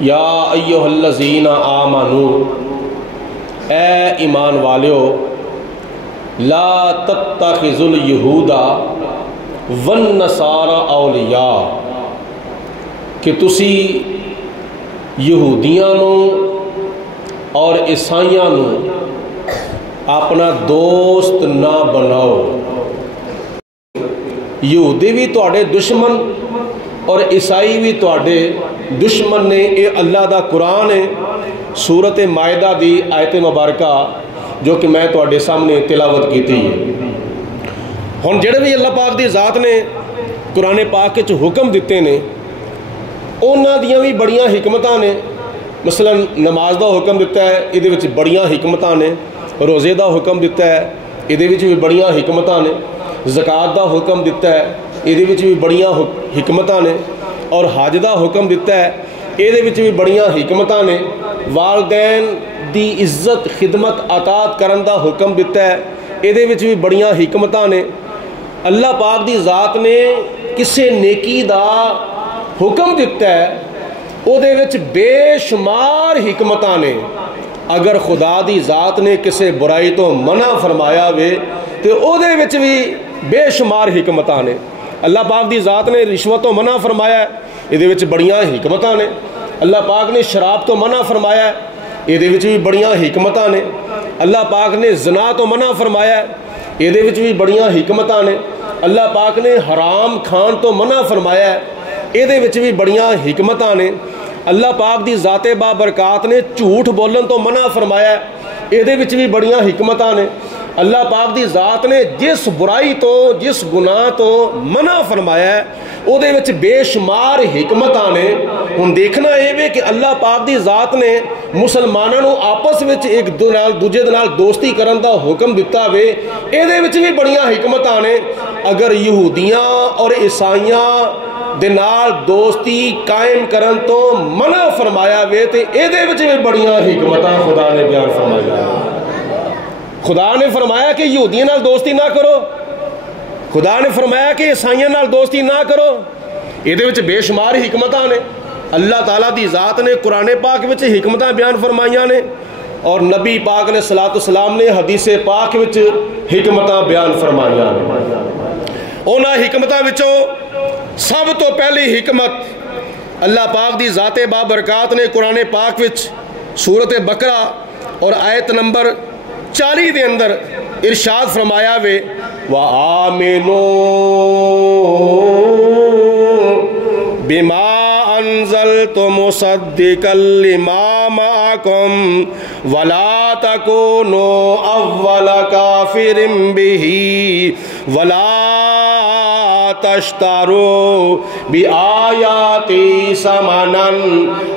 یا ایھا الذین آمنو، اے ایمان والیو، لا تتخذوا الیہود والنصارى اولیاء، کہ تسی یہودیاں نو اور عیسائیاں نو اپنا دوست نہ بناؤ۔ یہودی بھی تواڈے دشمن اور عیسائی بھی تواڈے دشمن نے۔ اے اللہ دا قرآن ہے، سورۃ مائدہ دی آیت مبارکہ جو کہ میں تواڈے سامنے تلاوت کیتی ہے۔ ہن جڑے بھی اللہ پاک دی ذات نے قرآن پاک وچ حکم دیتے نے، انہاں دیاں بھی بڑیاں حکمتاں نے۔ مثلا نماز دا حکم دیتا ہے، یہ وچ بڑیاں حکمتاں نے۔ روزے دا حکم دیتا ہے، یہ وچ بھی بڑیاں حکمتاں نے۔ زکوٰۃ دا حکم دیتا ہے، یہ وچ بھی بڑیاں حکمتاں نے۔ اور حج دا حکم دیتا ہے، یہ وچ بھی بڑیاں حکمتاں نے۔ والدین دی عزت خدمت اطاعت کرن دا حکم دیتا ہے، یہ وچ بھی بڑیاں حکمتاں نے۔ اللہ پاک دی ذات نے کسے نیکی دا حکم دیتا ہے، او دے وچ بے شمار حکمتاں نے۔ اگر خدا دی ذات نے کسے برائی تو منع فرمایا وے تو او دے وچ بھی بے شمار حکمتاں نے۔ اللہ پاک دی ذات نے رشوت تو منع فرمایا ہے، یہ وچ بڑیاں حکمتاں نے۔ اللہ پاک نے شراب تو منع فرمایا ہے، یہ وچ بھی بڑیاں حکمتاں نے۔ اللہ پاک نے زنا تو منع فرمایا ہے، یہ وچ بھی بڑیاں حکمتاں نے۔ اللہ پاک نے حرام کھان تو منع فرمایا ہے، یہ وچ بھی بڑیاں حکمتاں نے۔ اللہ پاک دی ذات بابرکات نے جھوٹ بولن تو منع فرمایا ہے، یہ وچ بھی بڑیاں حکمتاں نے۔ اللہ پاک دی ذات نے جس برائی تو جس گناہ تو منع فرمایا ہے، وہ دے وچ بے شمار حکمتاں نے۔ ہن دیکھنا یہ وے کہ اللہ پاک دی ذات نے مسلمانوں نو آپس وچ ایک دوجے دے نال دوستی کرن دا حکم دیتا وے، یہ وچ بھی بڑیاں حکمتاں نے۔ اگر یہودیاں اور عیسائیاں دے نال دوستی قائم کرن تو منع فرمایا وے تے یہ وچ بھی بڑیاں حکمتاں خدا نے بیان فرمایا۔ خدا نے فرمایا کہ یہودیاں نال دوستی نہ کرو، خدا نے فرمایا کہ عیسائیاں نال دوستی نہ کرو، یہ وچ بے شمار حکمتاں نے۔ اللہ تعالیٰ دی ذات نے قرآن پاک وچ حکمتاں بیان فرمائیاں نے، اور نبی پاک علیہ الصلوۃ والسلام نے حدیث پاک وچ حکمتاں بیان فرمائیاں نے۔ انہاں حکمتاں وچوں سب تو پہلی حکمت اللہ پاک دی ذات بابرکات نے قرآن پاک وچ سورۃ بقرہ اور آیت نمبر 40 دے اندر ارشاد فرمایا وے، وَآمِنُوا بِمَا أَنزَلْتُ مُصَدِّقًا لِمَا مَعَكُمْ وَلَا تَكُونُوا أَوَّلَ كَافِرٍ بِهِ وَلَا تَشْتَرُوا بِآيَاتِي ثَمَنًا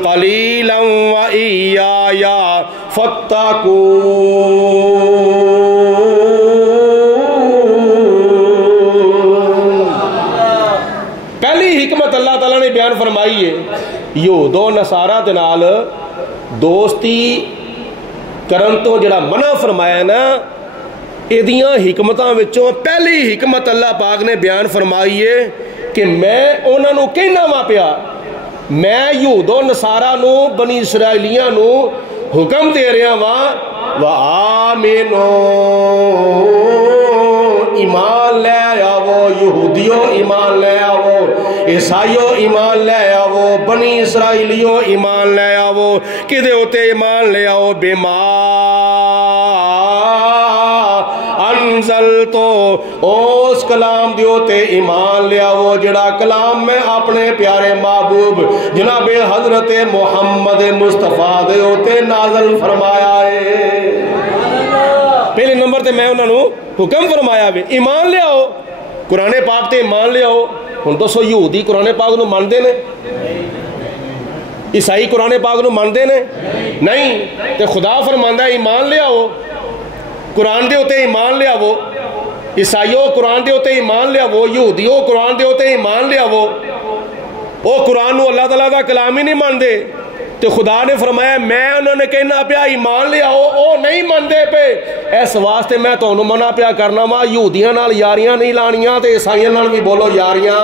قَلِيلًا وَإِيَّايَ فَاتَّقُونِ۔ پہلی حکمت اللہ تعالیٰ نے بیان فرمائی ہے، یہود و نصارہ دے نال دوستی کرن تو جڑا منع فرمایا نا، ایدیاں حکمتاں وچوں پہلی حکمت اللہ پاک نے بیان فرمائی ہے کہ میں انہاں نو کہنا وا پیا، میں یہود و نصارہ نو بنی اسرائیلیاں نو حکم دے رہا وا، وَآمِنُوا ایمان لے آو، یہودیو ایمان لے آو، عیسائیو ایمان لے آو، بنی اسرائیلیو ایمان لے آو، کدے ہوتے ایمان لے آو، بما انزل تو اس کلام دیوتے ایمان لے آو جڑا کلام میں اپنے پیارے محبوب جناب حضرت محمد مصطفیٰ دیوتے نازل فرمایا ہے۔ پہلے نمبر تے میں انہوں نے حکم فرمایا بھی ایمان لے آؤ، قرآن پاک تے ایمان لے آؤ۔ ہن تو سو یہودی قرآن پاک نو مانتے نے، عیسائی قرآن پاک نو مانتے نے نہیں، تے خدا فرماندا ہے ایمان لے آؤ، قرآن دے ہوتے ایمان لے آؤ، عیسائیوں قرآن دے ہوتے ایمان لے آؤ، یہودیوں قرآن دے ہوتے ایمان لے آؤ۔ وہ قرآن نو اللہ تعالیٰ دا کلام ہی نہیں مانتے، تو خدا نے فرمایا میں انہوں نے کہنا پیا ایمان لے آؤ، او نہیں مانتے پہ، اس واسطے میں تو انہوں منع پیا کرنا وا یہودیاں نال یاریاں نہیں لانیاں تے عیسائیاں نال بھی بولو یاریاں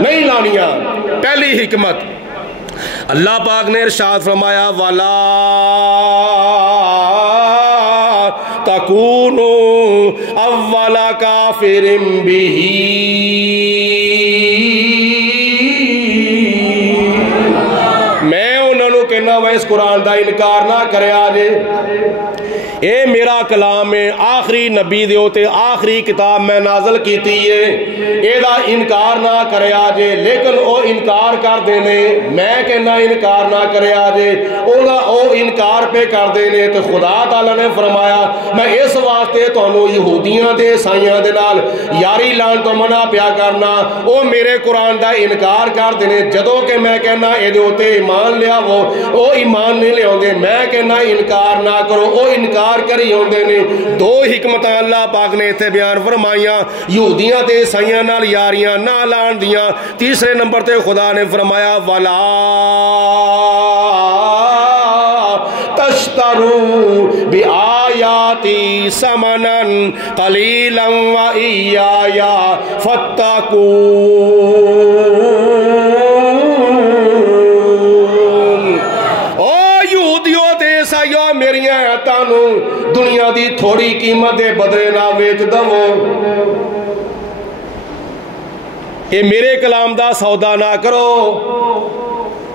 نہیں لانیاں۔ پہلی حکمت اللہ پاک نے ارشاد فرمایا وَلَا تَكُونُوا أَوَّلَ كَافِرٍ بِهِ، میں انہوں نے کہنا وہ اس قرآن دا انکار نہ کرے آجے، اے میرا کلام ہے، آخری نبی دے ہوتے آخری کتاب میں نازل کیتی ہے، اے دا انکار نہ کرے آجے، لیکن او انکار کر دینے، میں کہنا انکار نہ کرے آجے، او انکار پہ کر دینے، تو خدا تعالیٰ نے فرمایا میں اس واسطے تانوں یہودیاں دے عیسائیاں دے نال یاری لان تو منع پیا کرنا، او میرے قرآن دا انکار کر دینے، جدوں کہ میں کہنا اے دے ہوتے ایمان لیا وہ ایمان نہیں لے ہوندے، میں کہنا انکار نہ کرو، او انکار کری ہوندے نے۔ دو حکمتاں اللہ پاک نے اتنے بیان فرمائیاں، یہودیاں تے عیسائیاں نال یاریاں نہ لان دیاں۔ تیسرے نمبر تے خدا نے فرمایا وَلَا تَشْتَرُوا بِآيَاتِي ثَمَنًا قَلِيلًا وَإِيَّايَ فَاتَّقُونِ۔ میری آیاتوں دنیا دی تھوڑی قیمت دے بدلے نہ ویچ دو، اے میرے کلام دا سودا نہ کرو۔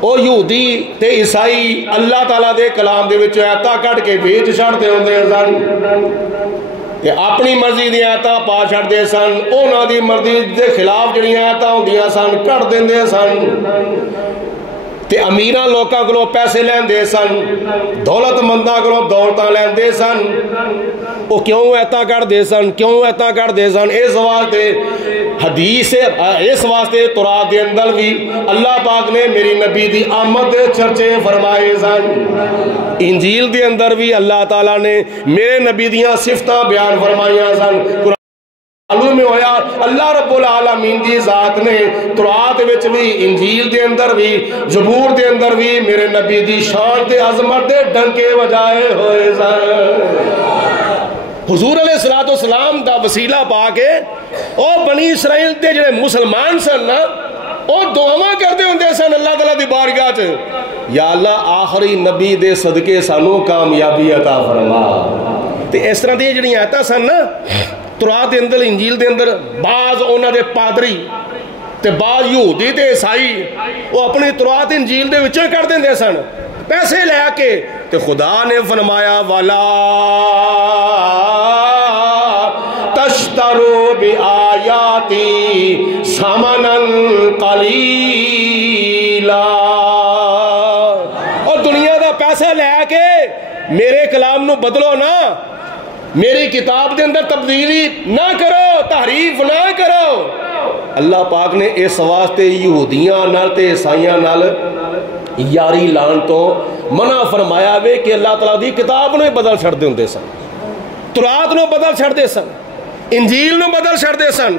او یہودی تے عیسائی اللہ تعالیٰ دے کلام دے وچ آیاتاں کٹ کے ویچ چھڑتے ہوندے سن تے اپنی مرضی دی آیاتاں پا چھڑدے سن، انہاں دی مرضی دے خلاف جڑیاں آیاتاں ہوندیاں سن کٹ دیندے سن، تے امیراں لوکاں کولوں پیسے لیندے سن، دولت منداں کولوں دولتاں لیندے سن۔ وہ کیوں ایتاں کردے سن، کیوں ایتاں کردے سن؟ اس واسطے حدیث اس واسطے تورات دے اندر بھی اللہ پاک نے میری نبی دی آمد دے چرچے فرمائے سن، انجیل دے اندر بھی اللہ تعالیٰ نے میرے نبی دیاں صفتاں بیان فرمائیاں سن۔ معلوم میں ہویا اللہ رب العالمین دی ذات نے تورات وچ بھی، انجیل دے اندر بھی، زبور دے اندر بھی میرے نبی دی شان تے عظمت دے ڈنکے وجائے ہوئے سن۔ حضور علیہ السلام دا وسیلہ پا کے او بنی اسرائیل دے جڑے مسلمان سن نا، او دعاواں کرتے ہوندے سن اللہ تعالیٰ دی بارگاہ چ، یا اللہ آخری نبی دے صدقے سانو کامیابی عطا فرما۔ تے اس طرح دی جڑی آیتاں سن نا تورات دے اندر، انجیل دے اندر، بعض انہاں دے پادری تے بعض یہودی تے عیسائی وہ اپنی تورات انجیل دے وچوں کر دیندے سن پیسے لے کے، تے خدا نے فرمایا وَلَا تَشْتَرُوا بِآيَاتِي ثَمَنًا قَلِيلًا، اور دنیا دا پیسہ لے کے میرے کلام نو بدلو نا، میری کتاب دے اندر تبدیلی نہ کرو، تحریف نہ کرو۔ اللہ پاک نے اس واسطے یہودیاں نال تے عیسائیاں نال یاری لان تو منع فرمایا وے کہ اللہ تعالیٰ دی کتاب نو بدل چھڑ دے ہوندے سن، تورات نو بدل چھڑ دے سن، انجیل نو بدل چھڑ دے سن۔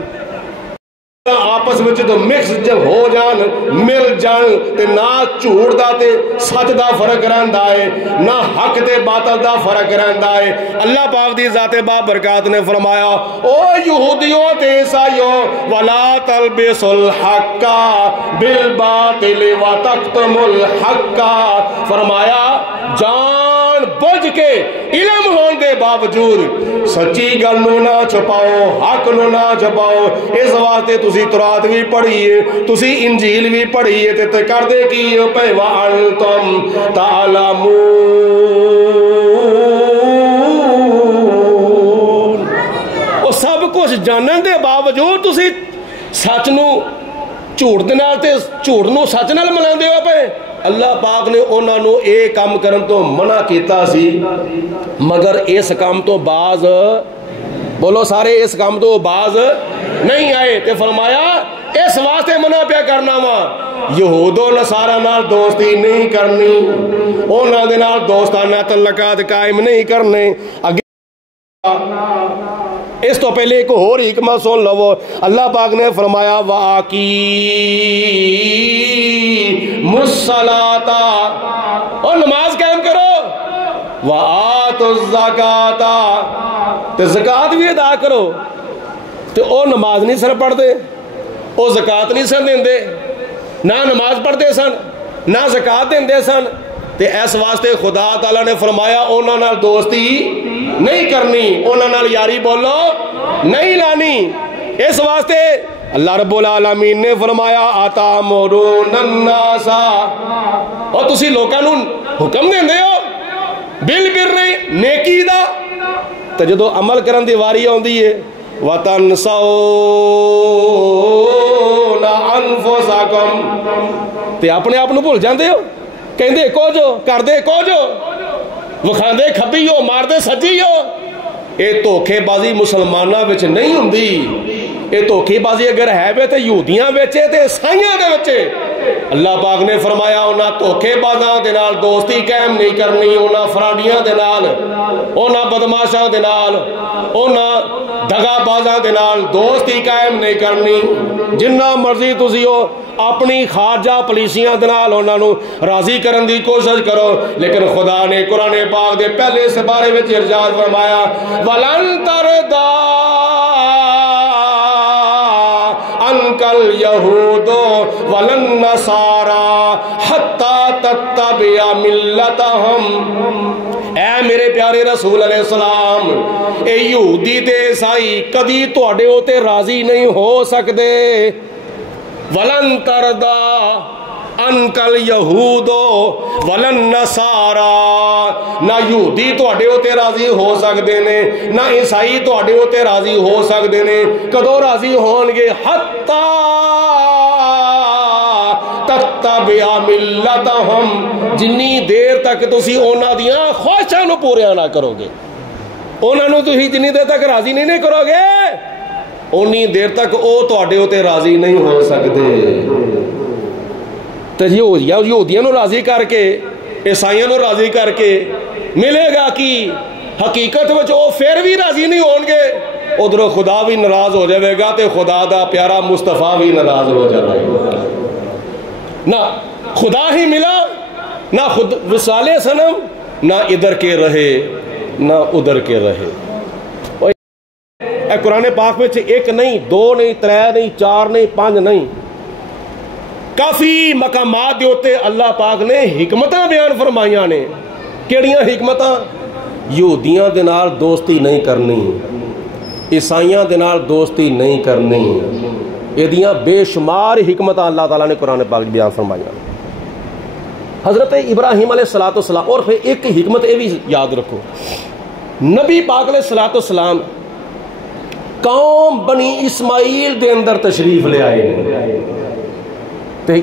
آپس میں تو مکس جب ہو جان، مل جان، تے نہ جھوٹ دا تے سچ دا فرق رہندا ہے، نہ حق تے باطل دا فرق رہندا ہے۔ اللہ پاک دی ذات بابرکات نے فرمایا او یہودیوں تے عیسائیوں ولا تلبسوا الحق بالباطل وتکتموا الحق، فرمایا جان بوجھ کے علم ہون دے باوجود سچی گل نو نہ چھپاؤ، حق نو نہ چھپاؤ۔ اس واسطے تسی تورات بھی پڑھیے، تسی انجیل بھی پڑھیے، تے کر دے کی پے وانتم تعلمون، او سب کچھ جانن دے باوجود تسی سچ نو جھوٹ دے نال تے جھوٹ نو سچ نال ملاندے ہو پے۔ اللہ پاک نے انہاں نو اے کام کرن تو منع کیتا سی، مگر اس کام تو باز، بولو سارے، اس کام تو باز نہیں آئے، تے فرمایا اس واسطے منع پیا کرنا وا یہود و نصارا نال دوستی نہیں کرنی، انہاں دے نال دوستانہ تعلقات قائم نہیں کرنے۔ اس تو پہلے ایک اور حکمت سن لو، اللہ پاک نے فرمایا وَآقِیمُوا الصَّلَاةَ، اور نماز قائم کرو، وَآتُوا الزَّکَاةَ، تے زکوٰۃ بھی ادا کرو۔ تے او نماز نہیں سر پڑھ دے، او زکوٰۃ نہیں سر دیں دے، نہ نماز پڑھتے سن، نہ زکات دیندے سن، تے اس واسطے خدا تعالیٰ نے فرمایا انہاں نال دوستی نہیں کرنی، انہاں نال یاری بولو نہیں لانی۔ اس واسطے اللہ رب العالمین نے فرمایا اتامرون الناس، اور تسی لوکاں نوں حکم دیندے ہو بالبر نیکی دا، تے جدو عمل کرن دی واری آندی ہے وَتَنْسَوْنَ أَنفُسَكُمْ، تے اپنے آپ نو بھول جاندے ہو، کہندے کچھ ہو کردے کچھ ہو، وکھاندے کھبی ہو ماردے سجی ہو۔ اے دھوکھے بازی مسلماناں وچ نہیں ہوندی، اے دھوکھے بازی اگر ہے وے تے یہودیاں وچے تے عیسائیاں دے وچے۔ اللہ پاک نے فرمایا انہاں دھوکھے بازاں دے نال دوستی قائم نہیں کرنی، انہاں فراڈیاں دے نال، انہاں بدماشاں دے نال، انہاں دغا بازاں دے نال دوستی قائم نہیں کرنی۔ جنہ مرضی تسی ہو اپنی خارجہ پالیسیاں دے نال انہاں نوں راضی کرن دی کوشش کرو، لیکن خدا نے قرآن پاک دے پہلے سپارے وچ ارشاد فرمایا وَلَن تَرْضَىٰ عَنْكَ الْيَهُودُ وَلَا النَّصَارَىٰ حَتَّىٰ تَتَّبِعَ مِلَّتَهُمْ۔ اے میرے پیارے رسول علیہ السلام، اے یہودی تے عیسائی کدی تواڈے اوتے راضی نہیں ہو سکدے۔ وَلَن تَرْضَىٰ عَنْكَ الْيَهُودُ وَلَا النَّصَارَىٰ، نہ یہودی تواڈے اوتے راضی ہو سکدے نے، نہ عیسائی تواڈے اوتے راضی ہو سکدے نے۔ کدوں راضی ہون گے؟ حَتَّىٰ تَتَّبِعَ مِلَّتَهُمْ، جنی دیر تک تسی انہاں دیاں خواہشاں نو پوریاں نہ کرو گے، انہاں نو تسی جنی دیر تک راضی نہیں کرو گے اونی دیر تک او تواڈے اوتے راضی نہیں ہو سکدے۔ تو یہودیاں نو راضی کر کے عیسائیاں نو راضی کر کے ملے گا کہ حقیقت وچ او پھر بھی راضی نہیں ہون گے، ادھر خدا بھی ناراض ہو جائے گا تے خدا دا پیارا مصطفیٰ بھی ناراض ہو جائے گا۔ نہ خدا ہی ملا، نہ خود وصال صنم، نہ ادھر کے رہے نہ ادھر کے رہے۔ اے قرآن پاک میں ایک نہیں، دو نہیں، ترے نہیں، چار نہیں، پانچ نہیں، کافی مقامات دیوتے اللہ پاک نے حکمتاں بیان فرمائیاں نے۔ کیڑیاں حکمتاں؟ یہودیاں دے نال دوستی نہیں کرنی، عیسائیاں دے نال دوستی نہیں کرنی، ایدیاں بے شمار حکمتاں اللہ تعالیٰ نے قرآن پاک بیان فرمائیاں۔ حضرت ابراہیم علیہ السلام، اور پھر ایک حکمت یہ بھی یاد رکھو، نبی پاک علیہ السلام قوم بنی اسماعیل دے اندر تشریف لے آئے،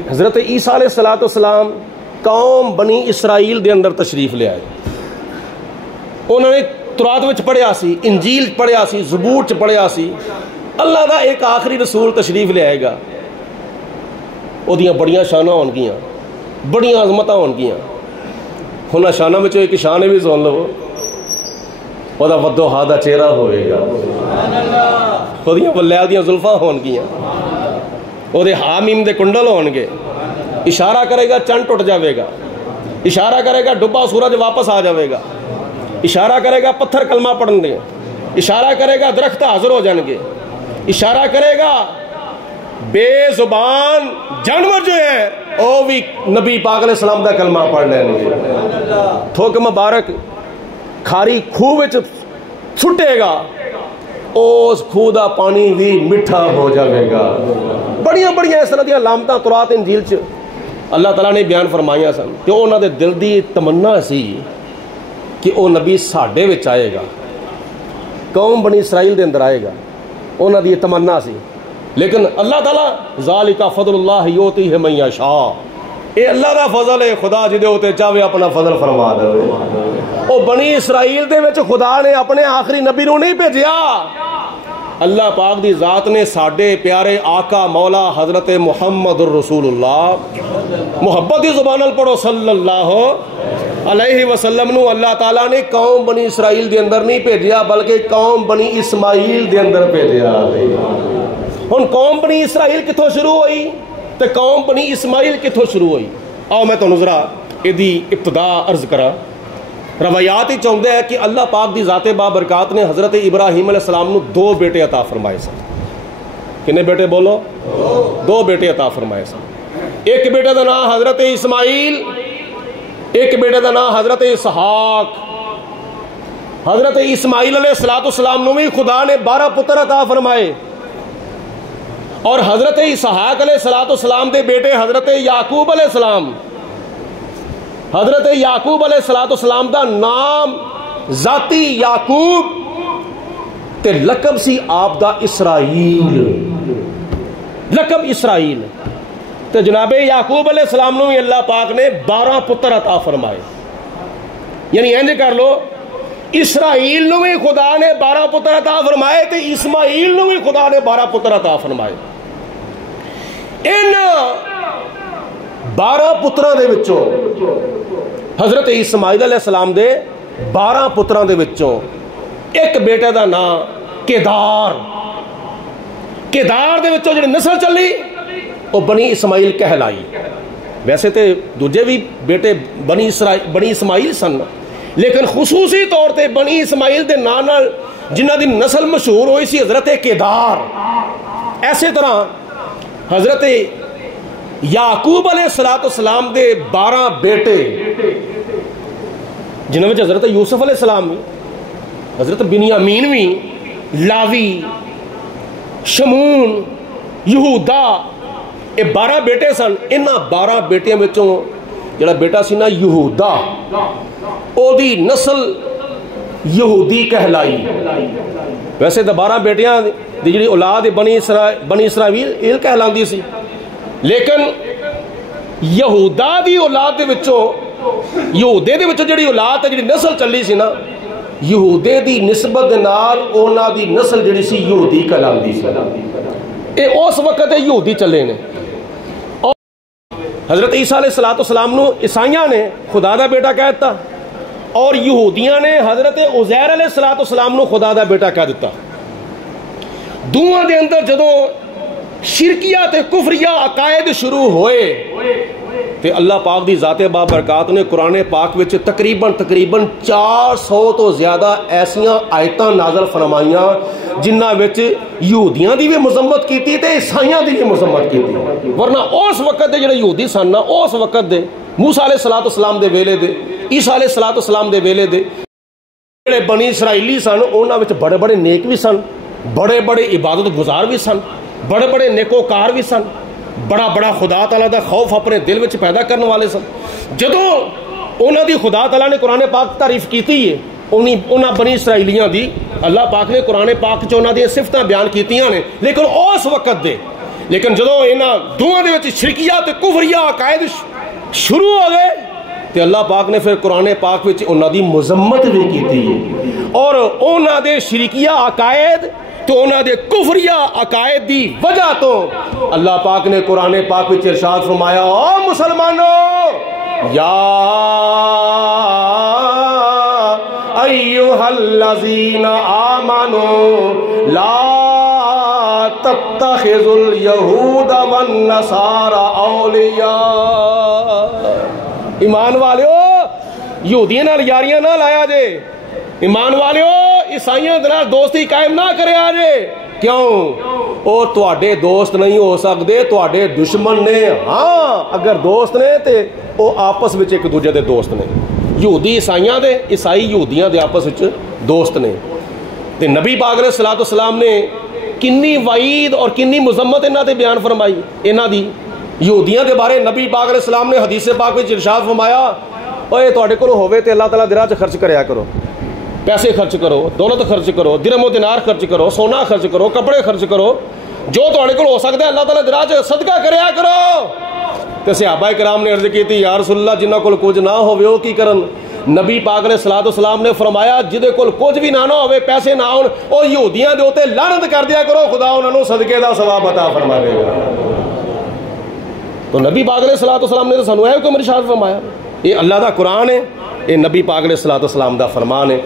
حضرت عیسیٰ علیہ السلام قوم بنی اسرائیل دے اندر تشریف لے آئے۔ انہوں نے تورات وچ پڑھیا سی، انجیل پڑھیا سی، زبور چ پڑھیا سی، اللہ دا ایک آخری رسول تشریف لے آئے گا، او دیاں بڑیاں شاناں ہون گیاں، بڑیاں عظمتاں ہون گیاں۔ انہاں شاناں وچوں ایک شان بھی سن لو، او دا ودوحا دا چہرہ ہوئے گا، او دیاں ولیاں دیاں زلفاں ہون گیاں، او دے حامیم دے کنڈل ہون گے، اشارہ کرے گا چند ٹوٹ جاوے گا، اشارہ کرے گا ڈبا سورج واپس آ جاوے گا، اشارہ کرے گا پتھر کلمہ پڑھن دے، اشارہ کرے گا درخت حاضر ہو جان گے، اشارہ کرے گا بے زبان جانور جو ہے او بھی نبی پاک علیہ السلام دا کلمہ پڑھ لیں گے، تھوک مبارک کھاری کھوہ وچ چھٹے گا، اس کھوہ دا پانی بھی میٹھا ہو جاوے گا۔ بڑیاں بڑیاں اس طرح دیاں علامتاں تورات انجیل چ اللہ تعالیٰ نے بیان فرمائیاں سن، کہ انہاں دے دل دی تمنا سی کہ او نبی ساڈے وچ آئے گا، قوم بنی اسرائیل دے اندر آئے گا، انہاں دی تمنا سی۔ لیکن اللہ تعالیٰ ذالک فضل اللہ یؤتیہ من یشاء، اے اللہ دا فضل ہے، خدا جدے ہوتے چاہے اپنا فضل فرما دے۔ او بنی اسرائیل دے وچ خدا نے اپنے آخری نبی نو نہیں بھیجیا، اللہ پاک دی ذات نے ساڈے پیارے آقا مولا حضرت محمد الرسول اللہ، محبت دی زبان نال پڑھو صلی اللہ علیہ وسلم نو اللہ تعالیٰ نے قوم بنی اسرائیل دے اندر نہیں بھیجیا، بلکہ قوم بنی اسماعیل دے اندر بھیجیا۔ ہن قوم بنی اسرائیل کتھوں شروع ہوئی تے قوم بنی اسماعیل کتھوں شروع ہوئی؟ آؤ میں تانوں ذرا ایدی ابتدا عرض کراں۔ روایات ہی چاہتے ہیں کہ اللہ پاک دی ذات بابرکات نے حضرت ابراہیم علیہ السلام نو دو بیٹے عطا فرمائے سن۔ کنے بیٹے بولو؟ دو بیٹے عطا فرمائے سن۔ ایک بیٹے کا نام حضرت اسماعیل، ایک بیٹے کا نام حضرت اسحاق۔ حضرت اسماعیل علیہ السلام نو بھی خدا نے 12 پتر عطا فرمائے، اور حضرت اسحاق علیہ السلام دے بیٹے حضرت یعقوب علیہ السلام، حضرت یعقوب علیہ السلام دا نام ذاتی یعقوب تے لقب سی آپ دا اسرائیل، لقب اسرائیل۔ تے جناب یعقوب علیہ السلام نو بھی اللہ پاک نے 12 پتر عطا فرمائے، یعنی انج کر لو اسرائیل نو بھی خدا نے 12 پتر عطا فرمائے تے اسماعیل نو بھی خدا نے 12 پتر عطا فرمائے۔ ان 12 پتراں دے وچوں حضرت اسماعیل علیہ السلام دے 12 پتراں دے وچوں ایک بیٹے دا نام کیدار، کیدار دے وچوں جڑی نسل چلی وہ بنی اسماعیل کہلائی۔ ویسے تے دوجے بھی بیٹے بنی اسماعیل سن، لیکن خصوصی طور تے بنی اسماعیل دے نام نال جنہاں دی نسل مشہور ہوئی سی حضرت کیدار۔ ایسے طرح حضرت یعقوب علیہ السلام دے 12 بیٹے جنہاں وچ حضرت یوسف علیہ السلام بھی، حضرت بنیامین بھی، لاوی، شمون، یہودا، یہ 12 بیٹے سن۔ انہاں 12 بیٹیاں وچوں جڑا بیٹا سی نا یہودا، او دی نسل یہودی کہلائی۔ ویسے تو 12 بیٹیاں دی جڑی اولاد بنی اسرائیل کہلاندی سی، لیکن یہودا دی اولاد دے وچوں، یہودے دے وچوں جڑی اولاد تے جڑی نسل چلی سی نا، یہودے دی نسبت نال اونا دی نسل جڑی سی یہودی کہلاندی سی۔ اے اس وقت یہودی چلے نے۔ اور حضرت عیسیٰ علیہ السلام نو عیسائیاں نے خدا دا بیٹا کہہ دیتا، اور یہودیاں نے حضرت عزیر علیہ السلام نو خدا دا بیٹا کہہ دیتا۔ دوواں دے اندر جدوں شرکیہ تے کفریہ عقائد شروع ہوئے تے اللہ پاک دی ذات بابرکات نے قرآن پاک وچ تقریباً 400 تو زیادہ ایسیاں آیتاں نازل فرمائیاں جنہاں وچ یہودیاں دی بھی مذمت کیتی تے عیسائیاں دی بھی مذمت کیتی۔ ورنہ اس وقت دے جڑے یہودی سن نا، اس وقت دے موسیٰ علیہ السلام دے ویلے دے، عیسیٰ علیہ السلام دے ویلے دے جڑے بنی اسرائیلی سن، انہاں وچ بڑے بڑے نیک بھی سن، بڑے بڑے عبادت گزار بھی سن، بڑے بڑے نیکوکار بھی سن، بڑا بڑا خدا تعالیٰ دا خوف اپنے دل وچ پیدا کرنے والے سن۔ جدوں انہاں دی خدا تعالیٰ نے قرآن پاک تعریف کیتی ہے، انہاں بنی اسرائیلیاں دی اللہ پاک نے قرآن پاک چ انہاں دی صفتاں بیان کیتیاں نے، لیکن اس وقت دے، لیکن جدوں انہاں دوواں دے وچ شرکیہ تے کفریہ عقائد شروع ہو گئے تے اللہ پاک نے پھر قرآن پاک وچ انہاں دی مذمت بھی کیتی ہے، اور انہاں دے شرکیہ عقائد تو انہاں دے کفریہ عقائد دی وجہ تو اللہ پاک نے قرآن پاک وچ ارشاد فرمایا، او مسلمانوں، یا ایھا الذین آمنوا لا تتخذوا اليہود والنصارى اولیاء۔ ایمان والیو یہودیاں نال یاریاں نہ لایا جے، ایمان والیو عیسائیاں دے نال دوستی قائم نہ کریا جے۔ کیوں؟ او تواڈے دوست نہیں ہو سکدے، تواڈے دشمن نے۔ ہاں اگر دوست نے تے او آپس وچ ایک دوجے دے دوست نے، یہودی عیسائیاں دے، عیسائی یہودیاں دے آپس وچ دوست نے۔ تے نبی پاک علیہ السلام نے کنی وعید اور کنی مذمت انہاں تے بیان فرمائی، انہاں دی یہودیاں دے بارے نبی پاک علیہ السلام نے حدیث پاک وچ ارشاد فرمایا، اوے تواڈے کول ہووے تے اللہ تعالیٰ دی راہ 'چ خرچ کریا کرو، پیسے خرچ کرو، دولت خرچ کرو، درہم و دینار خرچ کرو، سونا خرچ کرو، کپڑے خرچ کرو، جو تواڈے کول ہو سکدا ہے اللہ تعالیٰ دی راہ 'چ صدقہ کریا کرو۔ تے صحابہ کرام نے عرض کیتی، یا رسول اللہ جنہاں کول کچھ نہ ہووے او کی کرن؟ نبی پاک علیہ السلام نے فرمایا، جدے کول کچھ بھی نہ ہووے، پیسے نہ ہون، او یہودیاں دے اوتے لعنت کر دیا کرو، خدا انہاں نوں صدقے دا ثواب عطا فرماوے گا۔ تو نبی پاک علیہ السلام نے تو سانوں اے حکم ارشاد فرمایا۔ یہ اللہ دا قرآن ہے، یہ نبی پاک علیہ السلام دا فرمان ہے۔